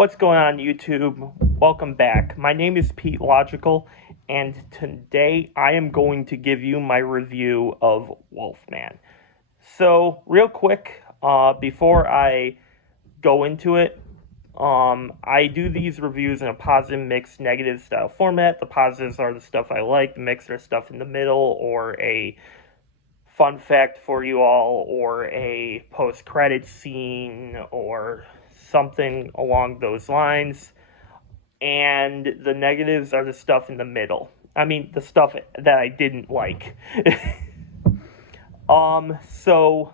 What's going on, YouTube? Welcome back. My name is Pete Logical, and today I am going to give you my review of Wolfman. So, real quick, before I go into it, I do these reviews in a positive, mixed, negative style format. The positives are the stuff I like, the mixed are stuff in the middle, or a fun fact for you all, or a post-credit scene, or something along those lines. And the negatives are the stuff in the middle. I mean, the stuff that I didn't like. So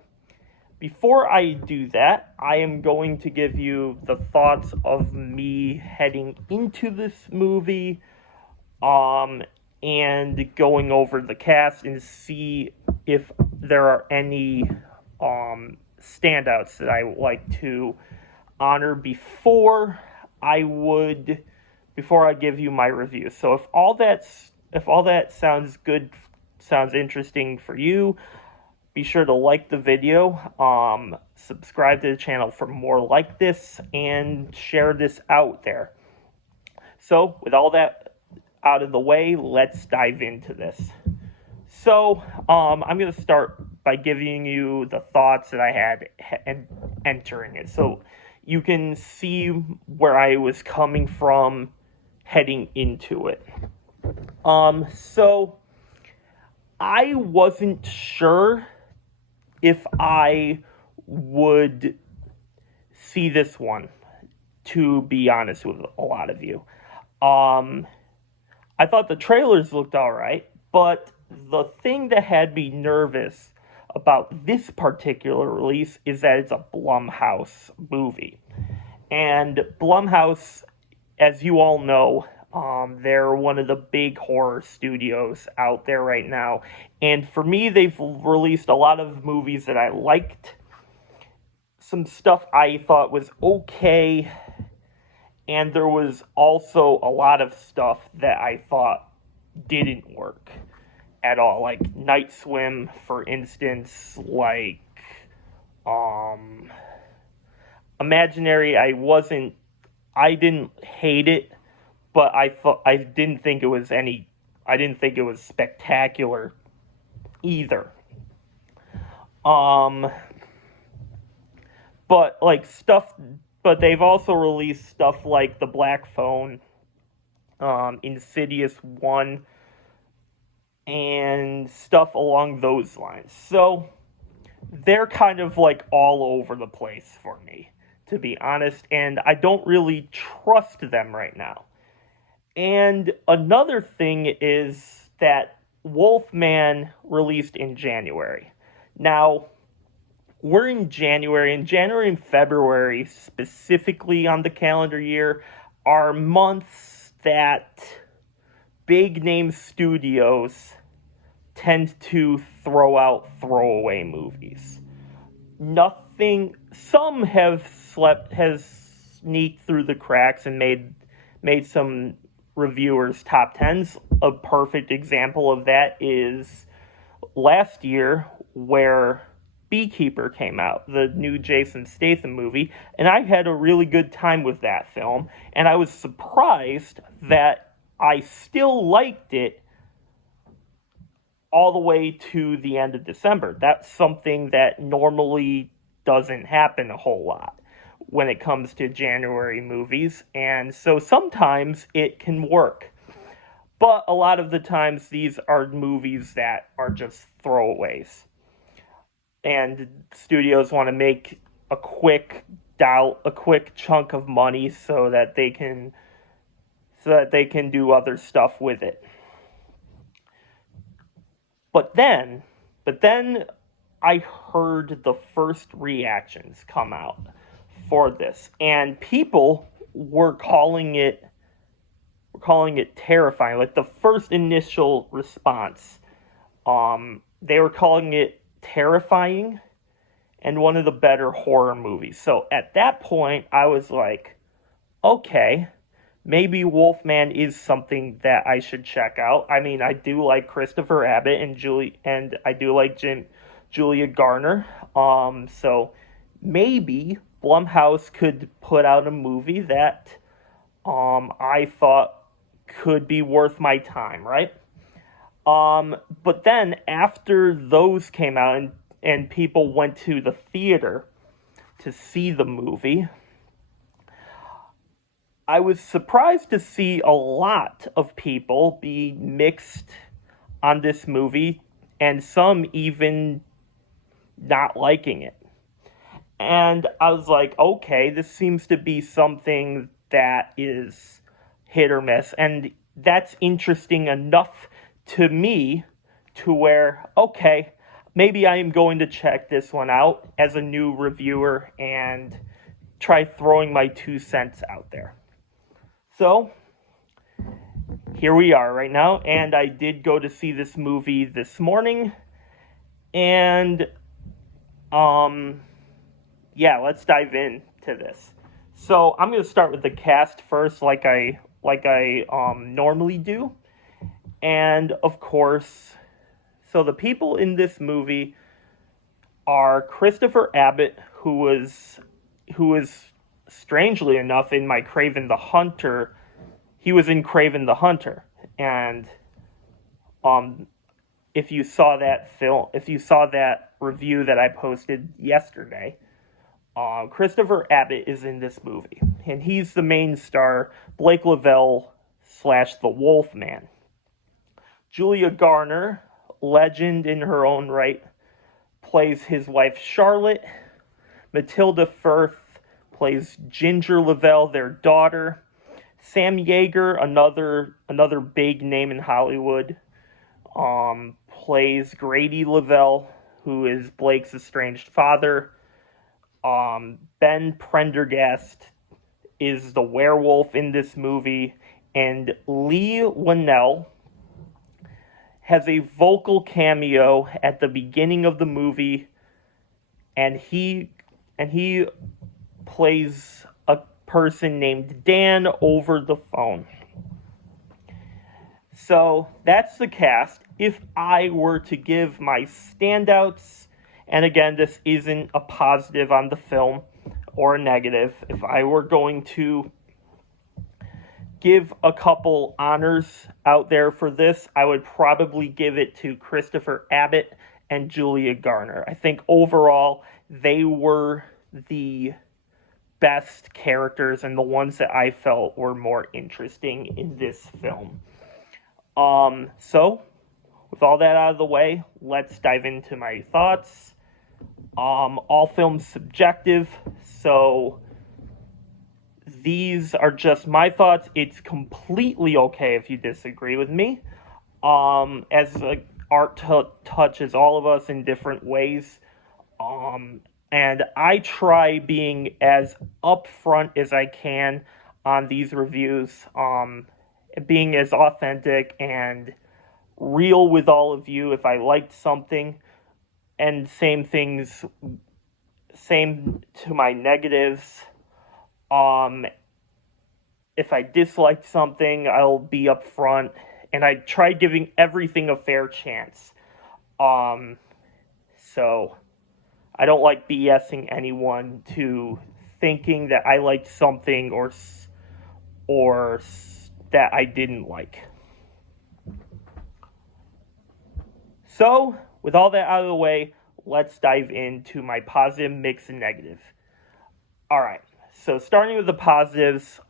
before I do that, I am going to give you the thoughts of me heading into this movie, and going over the cast and see if there are any standouts that I would like to honor before I give you my review. So if all that sounds good, sounds interesting for you, be sure to like the video, subscribe to the channel for more like this, and share this out there. So with all that out of the way, let's dive into this. So I'm going to start by giving you the thoughts that I had entering it. So you can see where I was coming from heading into it. So I wasn't sure if I would see this one, to be honest with a lot of you. I thought the trailers looked alright, but the thing that had me nervous about this particular release is that it's a Blumhouse movie. And Blumhouse, as you all know, they're one of the big horror studios out there right now. And for me, they've released a lot of movies that I liked. Some stuff I thought was okay. And there was also a lot of stuff that I thought didn't work at all. Like Night Swim, for instance, like Imaginary, I didn't hate it, but I didn't think it was spectacular either. But they've also released stuff like The Black Phone, Insidious 1, and stuff along those lines. So they're kind of like all over the place for me, to be honest, and I don't really trust them right now. And another thing is that Wolfman released in January. Now, we're in January, and January and February, specifically on the calendar year, are months that big-name studios tend to throw out throwaway movies. Some has sneaked through the cracks and made some reviewers' top tens. A perfect example of that is last year, where Beekeeper came out, the new Jason Statham movie, and I had a really good time with that film, and I was surprised that I still liked it all the way to the end of December. That's something that normally doesn't happen a whole lot when it comes to January movies, and so sometimes it can work. But a lot of the times these are movies that are just throwaways. And studios want to make a quick chunk of money so that they can do other stuff with it. But then I heard the first reactions come out for this, and people were calling it terrifying. Like the first initial response, they were calling it terrifying and one of the better horror movies. So at that point, I was like, okay, maybe Wolfman is something that I should check out. I mean, I do like Christopher Abbott and I do like Julia Garner. So maybe Blumhouse could put out a movie that I thought could be worth my time, right? But then after those came out and people went to the theater to see the movie, I was surprised to see a lot of people be mixed on this movie, and some even not liking it. And I was like, okay, this seems to be something that is hit or miss. And that's interesting enough to me to where, okay, maybe I am going to check this one out as a new reviewer and try throwing my 2 cents out there. So, here we are right now, and I did go to see this movie this morning, and yeah, let's dive into this. So I'm going to start with the cast first, like I normally do, and of course, so the people in this movie are Christopher Abbott, who is strangely enough in my Kraven the Hunter. He was in Kraven the Hunter, and if you saw that review that I posted yesterday, Christopher Abbott is in this movie, and he's the main star, Blake Lavelle / the Wolfman. Julia Garner, legend in her own right, plays his wife Charlotte. Matilda Firth plays Ginger Lavelle, their daughter. Sam Yeager, another big name in Hollywood, plays Grady Lavelle, who is Blake's estranged father. Ben Prendergast is the werewolf in this movie, and Lee Winnell has a vocal cameo at the beginning of the movie, and he plays a person named Dan over the phone. So that's the cast. If I were to give my standouts, and again, this isn't a positive on the film or a negative, if I were going to give a couple honors out there for this, I would probably give it to Christopher Abbott and Julia Garner. I think overall, they were the best characters and the ones that I felt were more interesting in this film. So, with all that out of the way, let's dive into my thoughts. All films subjective, so these are just my thoughts. It's completely okay if you disagree with me. As art touches all of us in different ways. And I try being as upfront as I can on these reviews, being as authentic and real with all of you if I liked something, and same to my negatives. If I disliked something, I'll be upfront, and I try giving everything a fair chance. So I don't like BSing anyone to thinking that I liked something or that I didn't like. So, with all that out of the way, let's dive into my positive, mixed, and negative. Alright, so starting with the positives,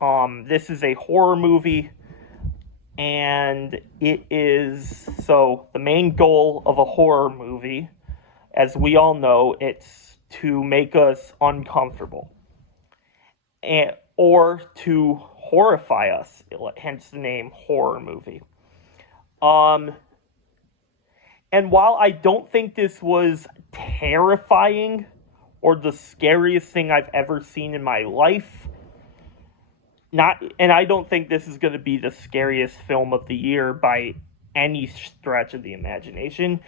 this is a horror movie, and it is, so the main goal of a horror movie, as we all know, it's to make us uncomfortable, or to horrify us, hence the name horror movie. And while I don't think this was terrifying or the scariest thing I've ever seen in my life, and I don't think this is going to be the scariest film of the year by any stretch of the imagination.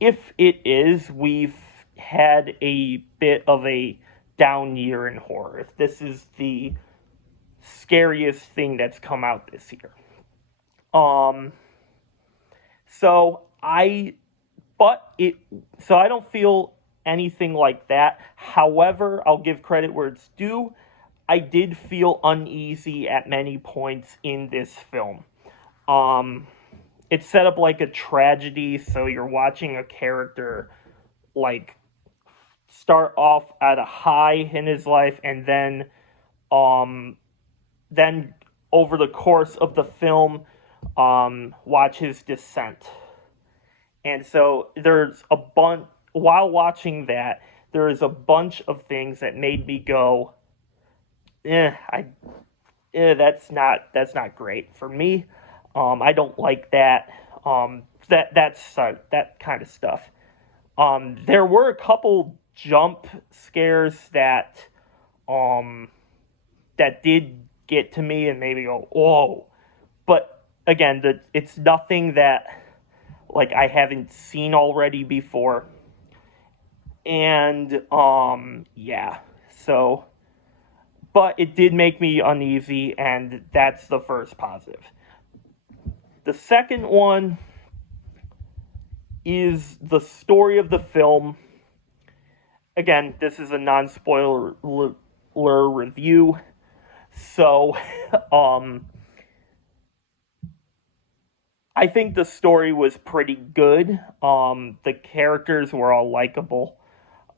If it is, we've had a bit of a down year in horror. If this is the scariest thing that's come out this year. So I don't feel anything like that. However, I'll give credit where it's due. I did feel uneasy at many points in this film. It's set up like a tragedy, so you're watching a character like start off at a high in his life, and then over the course of the film, watch his descent. And so there's a bunch, while watching that, there is a bunch of things that made me go, that's not great for me. I don't like that. That kind of stuff. There were a couple jump scares that did get to me and maybe go, whoa. But again, it's nothing that like I haven't seen already before. And yeah. So but it did make me uneasy, and that's the first positive. The second one is the story of the film. Again, this is a non-spoiler review. So, I think the story was pretty good. The characters were all likable.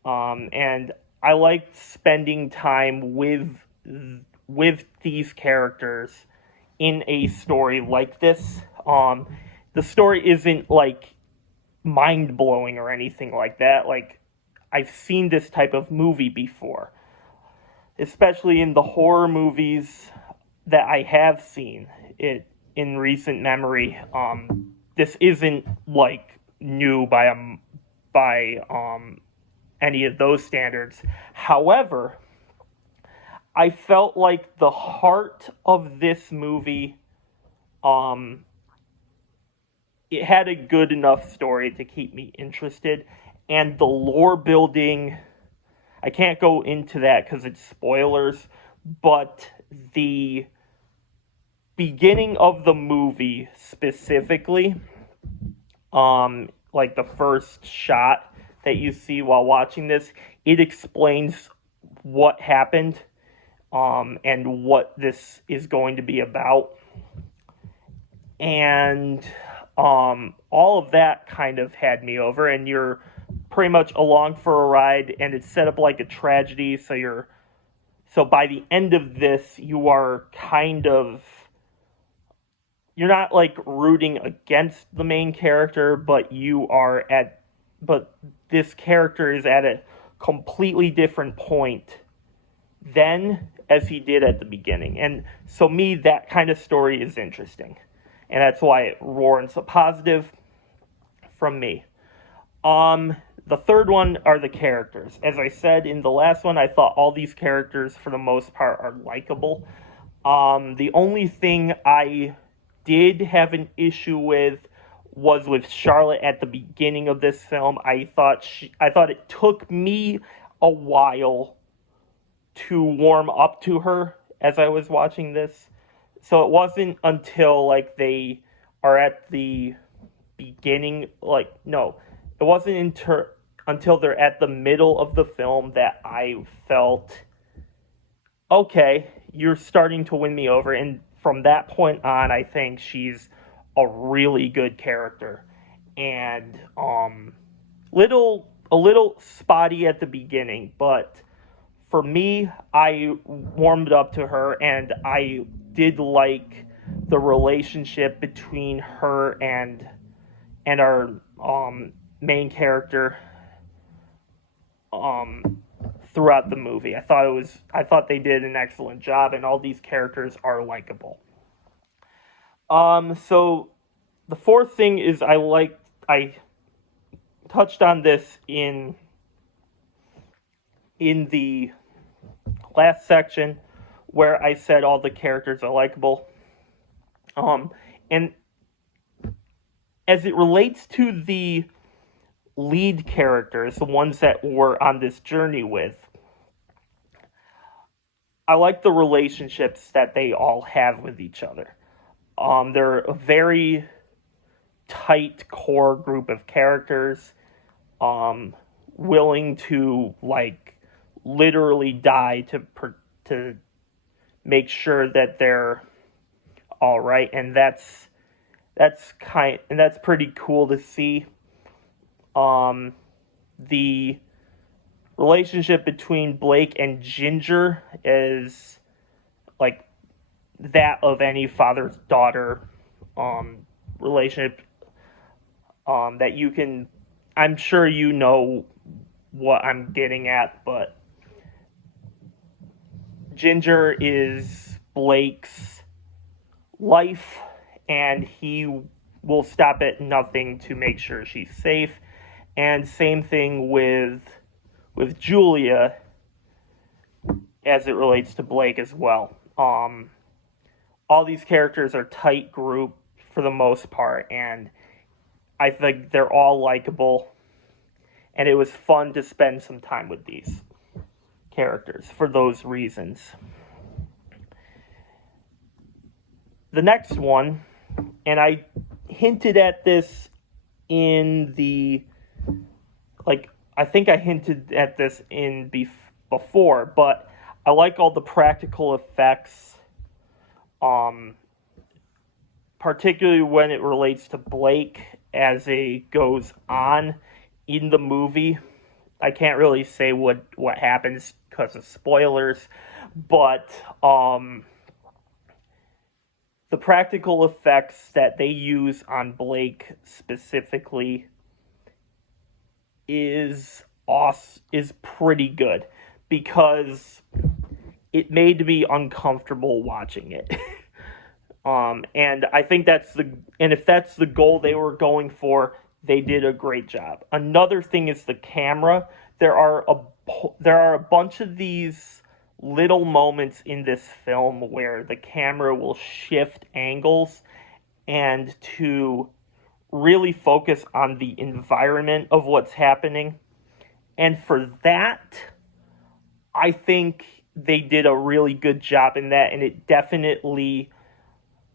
And I liked spending time with these characters in a story like this. The story isn't like mind-blowing or anything like that. Like, I've seen this type of movie before, especially in the horror movies that I have seen it in recent memory. This isn't like new by any of those standards. However, I felt like the heart of this movie, it had a good enough story to keep me interested, and the lore building, I can't go into that because it's spoilers, but the beginning of the movie specifically, like the first shot that you see while watching this, it explains what happened, and what this is going to be about. And all of that kind of had me over, and you're pretty much along for a ride, and it's set up like a tragedy, so by the end of this, you're not like rooting against the main character, but this character is at a completely different point then as he did at the beginning. And so me, that kind of story is interesting. And that's why it warrants a positive from me. The third one are the characters. As I said in the last one, I thought all these characters, for the most part, are likable. The only thing I did have an issue with was with Charlotte at the beginning of this film. I thought it took me a while to warm up to her as I was watching this. So it wasn't until like they are at the beginning, it wasn't until they're at the middle of the film that I felt, okay, you're starting to win me over. And from that point on, I think she's a really good character. And a little spotty at the beginning, but for me, I warmed up to her, and I did like the relationship between her and our main character throughout the movie. I thought they did an excellent job, and all these characters are likable. So the fourth thing is I touched on this in the last section where I said all the characters are likable. And as it relates to the lead characters, the ones that we're on this journey with, I like the relationships that they all have with each other. They're a very tight core group of characters. willing to like literally die to make sure that they're all right, and that's pretty cool to see. The relationship between Blake and Ginger is like that of any father-daughter relationship that you can. I'm sure you know what I'm getting at, but Ginger is Blake's life, and he will stop at nothing to make sure she's safe. And same thing with Julia as it relates to Blake as well. All these characters are tight group for the most part, and I think they're all likable, and it was fun to spend some time with these characters for those reasons. The next one, and I hinted at this in the, like, I think I hinted at this in before, but I like all the practical effects, particularly when it relates to Blake as it goes on in the movie. I can't really say what happens because of spoilers, but the practical effects that they use on Blake specifically is pretty good, because it made me uncomfortable watching it. And I think if that's the goal they were going for, they did a great job. Another thing is the camera. There are a bunch of these little moments in this film where the camera will shift angles and to really focus on the environment of what's happening. And for that, I think they did a really good job in that, and it definitely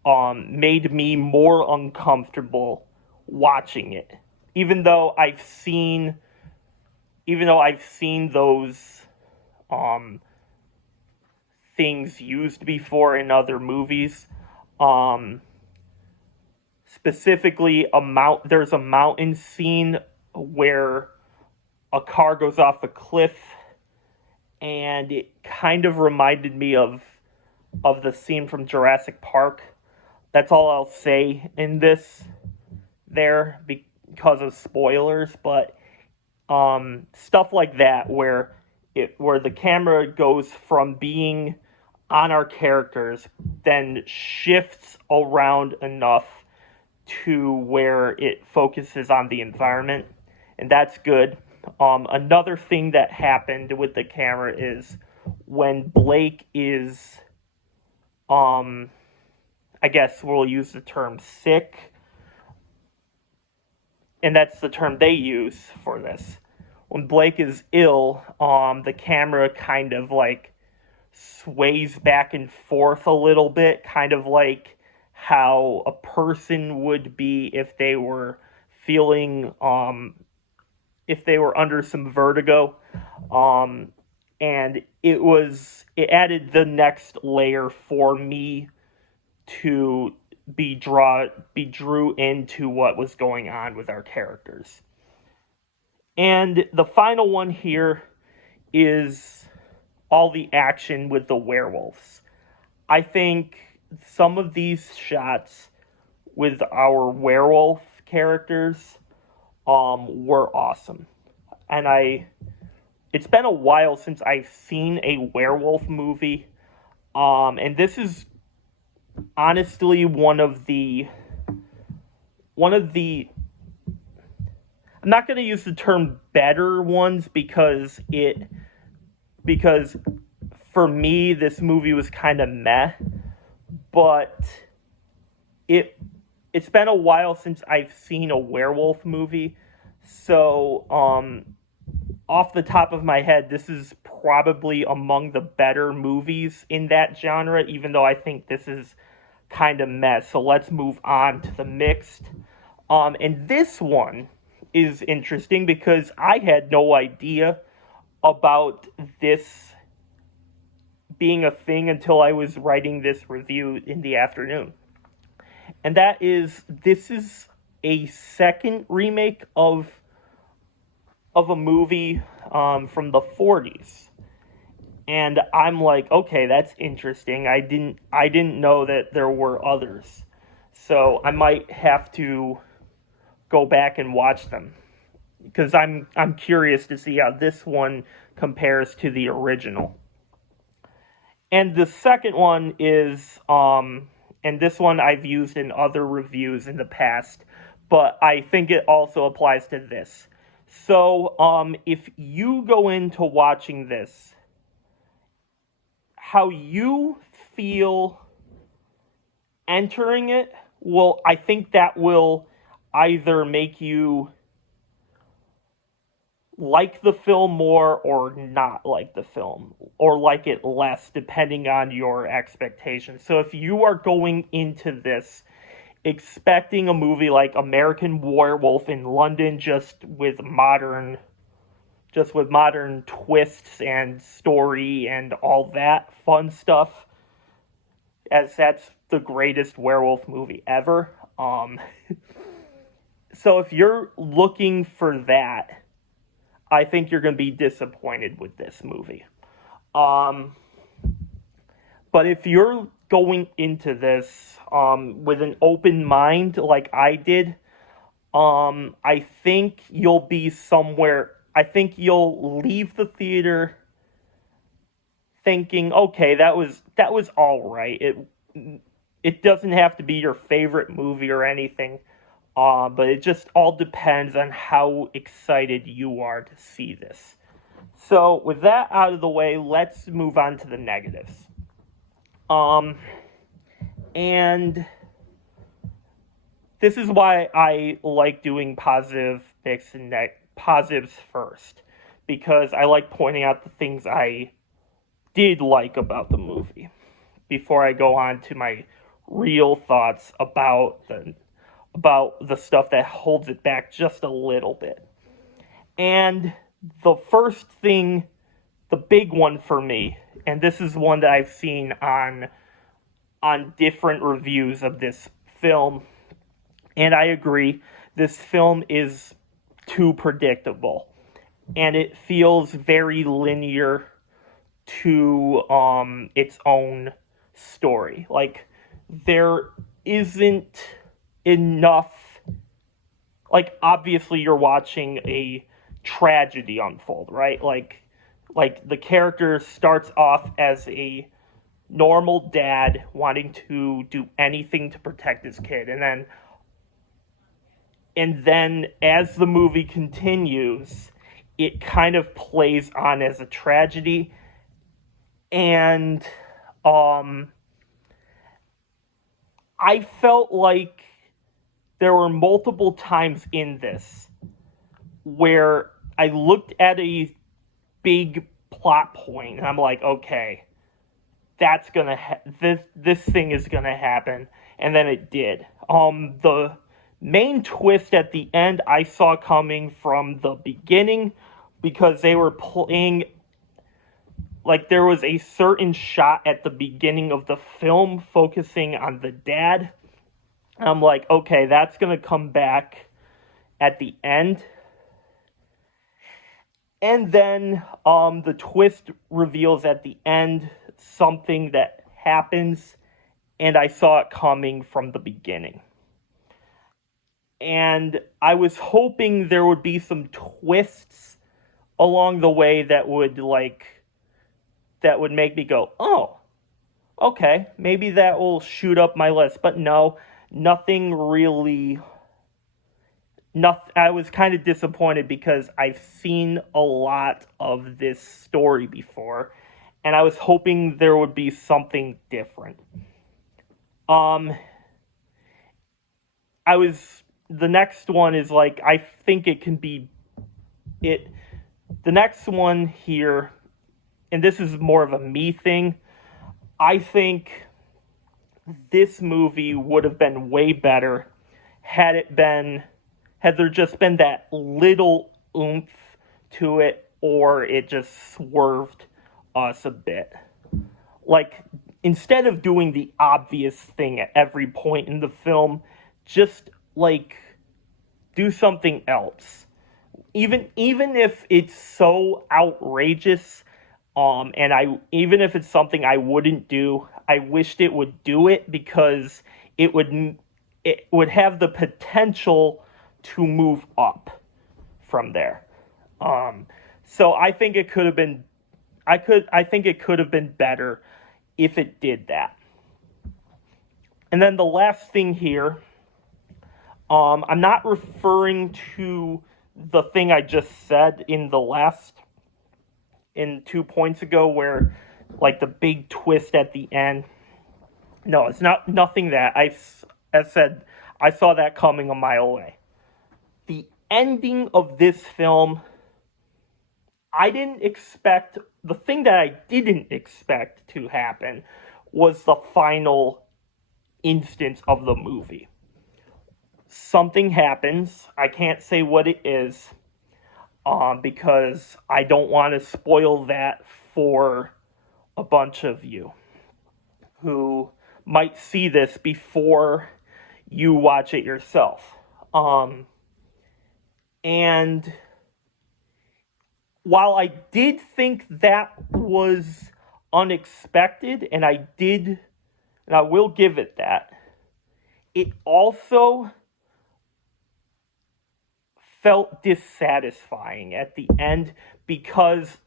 made me more uncomfortable watching it. Even though I've seen those things used before in other movies. Specifically, there's a mountain scene where a car goes off a cliff, and it kind of reminded me of the scene from Jurassic Park. That's all I'll say in this there because of spoilers, but stuff like that where the camera goes from being on our characters, then shifts around enough to where it focuses on the environment, and that's good. Another thing that happened with the camera is when Blake is, I guess we'll use the term sick, and that's the term they use for this. When Blake is ill, the camera kind of like sways back and forth a little bit, kind of like how a person would be if they were feeling, if they were under some vertigo. And it added the next layer for me to be drew into what was going on with our characters. And the final one here is all the action with the werewolves. I think some of these shots with our werewolf characters were awesome. And it's been a while since I've seen a werewolf movie. And this is honestly one of the I'm not going to use the term better ones because for me this movie was kind of meh, but it's been a while since I've seen a werewolf movie, so off the top of my head, this is probably among the better movies in that genre, even though I think this is kind of mess. So let's move on to the mixed. And this one is interesting because I had no idea about this being a thing until I was writing this review in the afternoon. And that is, this is a second remake of a movie from the 40s. And I'm like, okay, that's interesting. I didn't know that there were others. So I might have to go back and watch them because I'm curious to see how this one compares to the original. And the second one is and this one I've used in other reviews in the past, but I think it also applies to this. So, if you go into watching this, how you feel entering it, well, I think that will either make you like the film more or not like the film, or like it less, depending on your expectations. So if you are going into this expecting a movie like American Werewolf in London, just with modern twists and story and all that fun stuff, as that's the greatest werewolf movie ever. So if you're looking for that, I think you're going to be disappointed with this movie. But if you're going into this with an open mind like I did, I think you'll be somewhere. I think you'll leave the theater thinking, okay, that was all right. It doesn't have to be your favorite movie or anything. But it just all depends on how excited you are to see this. So, with that out of the way, let's move on to the negatives. And this is why I like doing positive picks and positives first, because I like pointing out the things I did like about the movie before I go on to my real thoughts about the stuff that holds it back just a little bit. And the first thing, the big one for me, and this is one that I've seen on different reviews of this film, and I agree, this film is too predictable, and it feels very linear to its own story. Like, there isn't enough, like, obviously you're watching a tragedy unfold, right? Like the character starts off as a normal dad wanting to do anything to protect his kid, and then as the movie continues, it kind of plays on as a tragedy. And I felt like there were multiple times in this where I looked at a big plot point and I'm like, okay, that's gonna this thing is gonna happen, and then it did. The main twist at the end I saw coming from the beginning, because they were playing, like, there was a certain shot at the beginning of the film focusing on the dad. I'm like, okay, that's gonna come back at the end. And then the twist reveals at the end something that happens, and I saw it coming from the beginning. And I was hoping there would be some twists along the way that would make me go, oh, okay, maybe that will shoot up my list. But no, nothing really. I was kind of disappointed because I've seen a lot of this story before, and I was hoping there would be something different. The next one is like, I think it can be it. The next one here, and this is more of a me thing, I think this movie would have been way better had it been had there just been that little oomph to it, or it just swerved us a bit. Like, instead of doing the obvious thing at every point in the film, just, like, do something else. Even if it's so outrageous, even if it's something I wouldn't do, I wished it would do it, because it would have the potential to move up from there. So I think it could have been, I think it could have been better if it did that. And then the last thing here, I'm not referring to the thing I just said in 2 points ago, where, like, the big twist at the end. No, it's nothing that. As said, I saw that coming a mile away. The ending of this film, the thing that I didn't expect to happen was the final instance of the movie. Something happens. I can't say what it is, because I don't want to spoil that for a bunch of you who might see this before you watch it yourself. And while I did think that was unexpected, and I will give it that, it also felt dissatisfying at the end because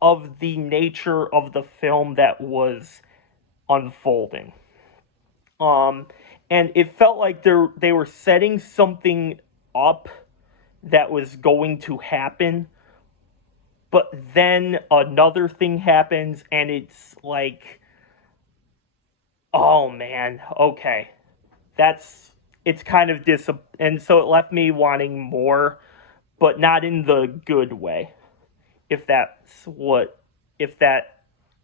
of the nature of the film that was unfolding. And it felt like they were setting something up that was going to happen, but then another thing happens, and it's like, oh man, okay, it's kind of and so it left me wanting more, but not in the good way, if that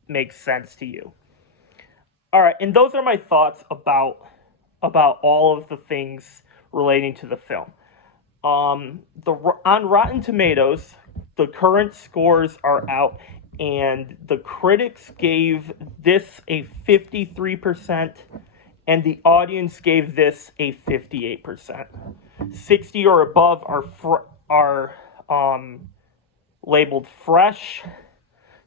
makes sense to you. All right, and those are my thoughts about all of the things relating to the film. On Rotten Tomatoes, the current scores are out, and the critics gave this a 53%, and the audience gave this a 58%. 60 or above are labeled fresh,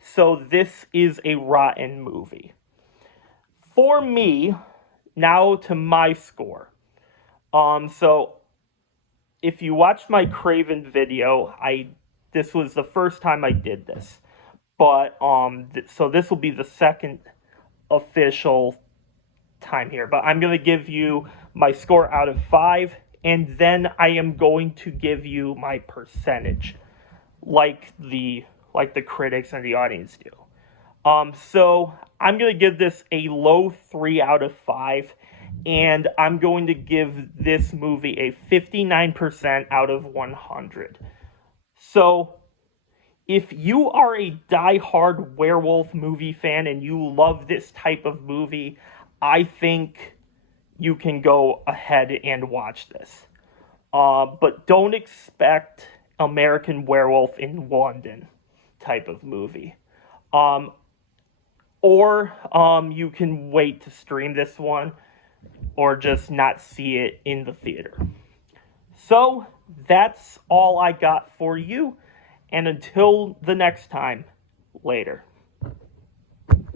so this is a rotten movie. For me, now to my score. So if you watched my Craven video, this was the first time I did this, but so this will be the second official time here. But I'm going to give you my score out of 5, and then I am going to give you my percentage, like the critics and the audience do. So I'm going to give this a low 3 out of 5, and I'm going to give this movie a 59% out of 100. So if you are a die-hard werewolf movie fan and you love this type of movie, I think you can go ahead and watch this. But don't expect American Werewolf in London type of movie. Or you can wait to stream this one, or just not see it in the theater. So that's all I got for you, and until the next time, later.